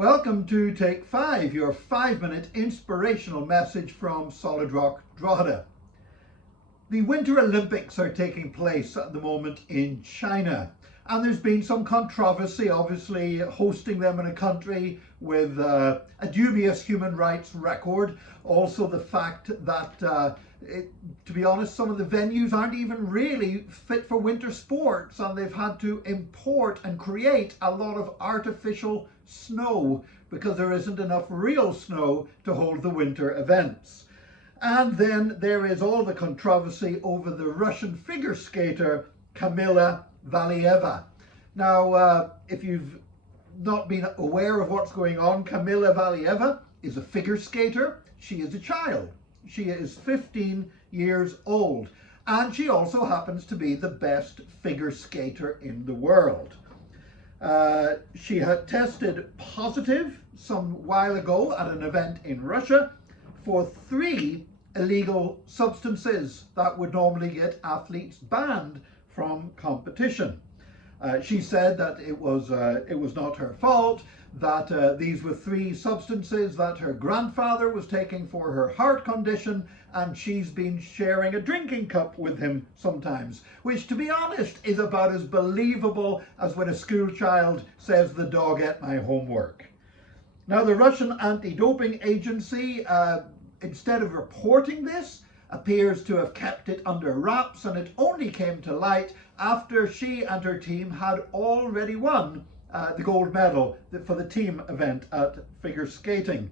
Welcome to Take 5, your 5-minute inspirational message from Solid Rock Drogheda. The Winter Olympics are taking place at the moment in China, and there's been some controversy, obviously, hosting them in a country with a dubious human rights record. Also the fact that, to be honest, some of the venues aren't even really fit for winter sports, and they've had to import and create a lot of artificial snow because there isn't enough real snow to hold the winter events. And then there is all the controversy over the Russian figure skater Kamila Valieva. Now, if you've not been aware of what's going on, Kamila Valieva is a figure skater. She is a child. She is 15 years old, and she also happens to be the best figure skater in the world. She had tested positive some while ago at an event in Russia for 3 illegal substances that would normally get athletes banned from competition. She said that it was not her fault, that these were 3 substances that her grandfather was taking for her heart condition, and she's been sharing a drinking cup with him sometimes, which, to be honest, is about as believable as when a school child says the dog ate my homework. Now, the Russian anti-doping agency, instead of reporting this, appears to have kept it under wraps, and it only came to light after she and her team had already won the gold medal for the team event at figure skating.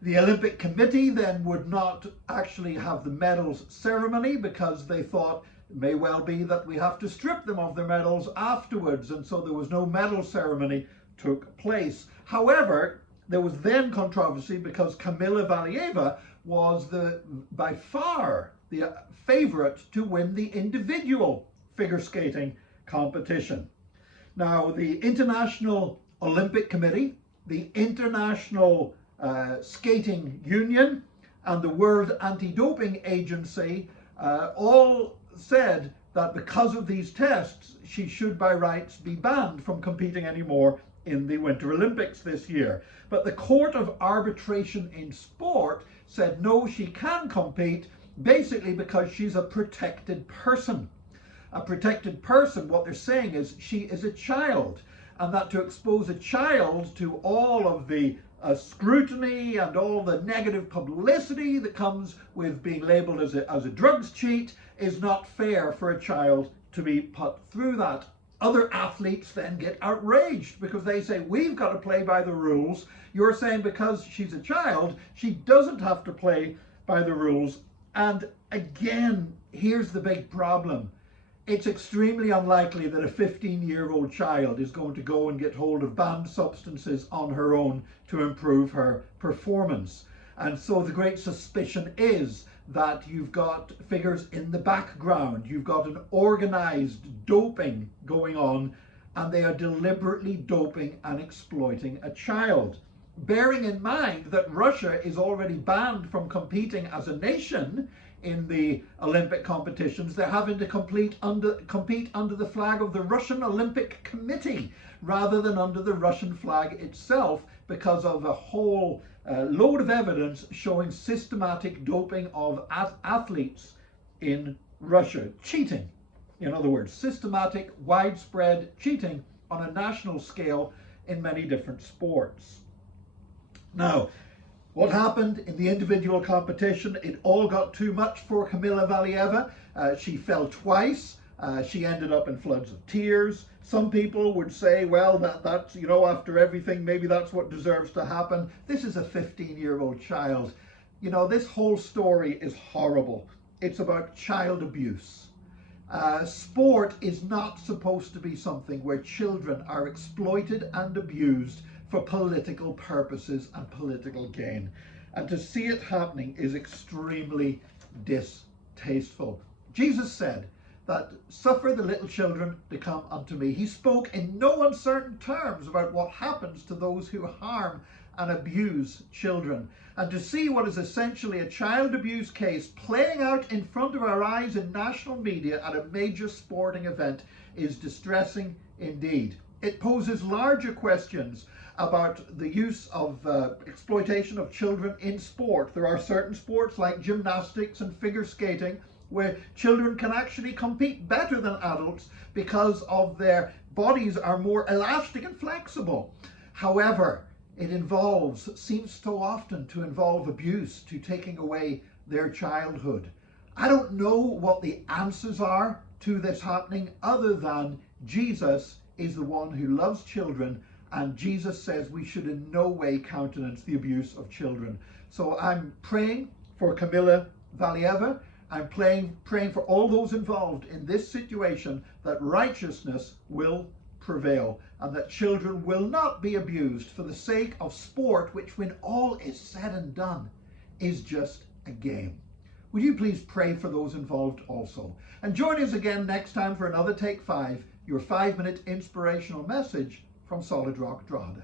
The Olympic Committee then would not actually have the medals ceremony because they thought it may well be that we have to strip them of their medals afterwards, and so there was no medal ceremony took place. However, there was then controversy because Kamila Valieva was by far the favourite to win the individual figure skating competition. Now, the International Olympic Committee, the International Skating Union, and the World Anti-Doping Agency all said that because of these tests, she should by rights be banned from competing anymore in the Winter Olympics this year. But the Court of Arbitration in Sport said no, she can compete, basically because she's a protected person. A protected person, what they're saying is she is a child, and that to expose a child to all of the scrutiny and all the negative publicity that comes with being labelled as a drugs cheat is not fair for a child to be put through that. Other athletes then get outraged because they say, we've got to play by the rules. You're saying because she's a child, she doesn't have to play by the rules. And again, here's the big problem. It's extremely unlikely that a 15-year-old child is going to go and get hold of banned substances on her own to improve her performance. And so the great suspicion is that you've got figures in the background, you've got an organized doping going on, and they are deliberately doping and exploiting a child. Bearing in mind that Russia is already banned from competing as a nation in the Olympic competitions, they're having to compete under the flag of the Russian Olympic Committee rather than under the Russian flag itself, because of a whole load of evidence showing systematic doping of athletes in Russia. Cheating, in other words, systematic, widespread cheating on a national scale in many different sports. Now, what happened in the individual competition? It all got too much for Kamila Valieva. She fell twice. She ended up in floods of tears. Some people would say, well, that's, you know, after everything, maybe that's what deserves to happen. This is a 15-year-old child. You know, this whole story is horrible. It's about child abuse. Sport is not supposed to be something where children are exploited and abused for political purposes and political gain. And to see it happening is extremely distasteful. Jesus said that suffer the little children to come unto me. He spoke in no uncertain terms about what happens to those who harm and abuse children. And to see what is essentially a child abuse case playing out in front of our eyes in national media at a major sporting event is distressing indeed. It poses larger questions about the use of exploitation of children in sport. There are certain sports like gymnastics and figure skating where children can actually compete better than adults because of their bodies are more elastic and flexible. However, it seems so often to involve abuse, to taking away their childhood. I don't know what the answers are to this happening other than Jesus is the one who loves children, and Jesus says we should in no way countenance the abuse of children. So I'm praying for Kamila, Valieva. I'm praying for all those involved in this situation that righteousness will prevail and that children will not be abused for the sake of sport, which when all is said and done is just a game. Would you please pray for those involved also? And join us again next time for another Take 5, your 5-minute inspirational message from Solid Rock Drogheda.